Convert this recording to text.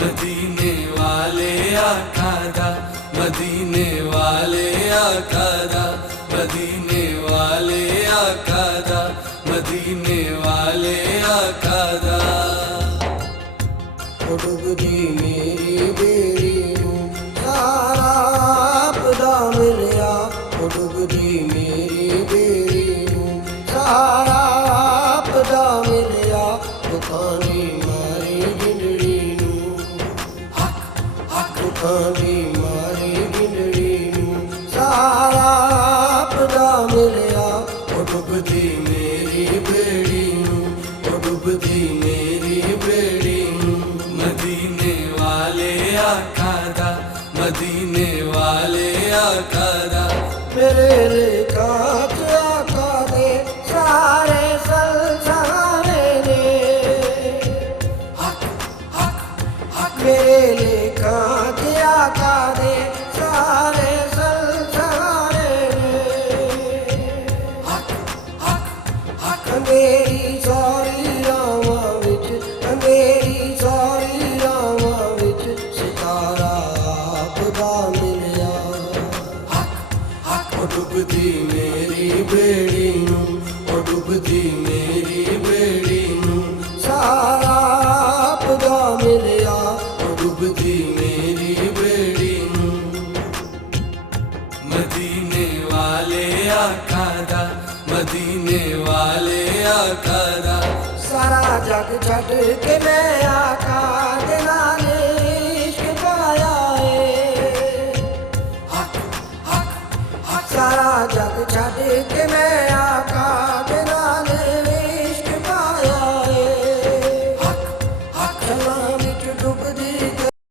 मदीने वाले आका दा, मदीने वाले आका दा, मदीने वाले आका दा, मदीने वाले आका दा। डुबदी मेरी बेड़ी नूं सारा आपदा मिलिया, डुबदी मेरी बेड़ी नूं सारा आपदा मिलिया, दुखानी मारी जिंदड़ी नूं दुखानी मारी जिंदड़ी नूं सारा आपदा मिलिया, डुबदी मेरी बेड़ी नूं डुबदी मेरी बेड़ी नूं। मदीने वाले आका दा, मदीने वाले आका दा, मेरे लेखा आका दे सारे संसारे ने, हक हक हक मेरे लेखा आका दे सारे संसारे ने, हक हक हक मेरी सारी रावां विच, मेरी सारी रावां विच सितारा आपदा मिलिया, डुबदी मेरी बेड़ी नूं डुबदी मेरी बेड़ी नूं सारा आपदा मिलिया, डुबदी मेरी बेड़ी नूं। मदीने वाले आका दा, मदीने वाले आका दा, सारा जग छड्ड के मैं आका दे नाल इश्क पाया है, हक हक हक सारा जग छड्ड के मैं आका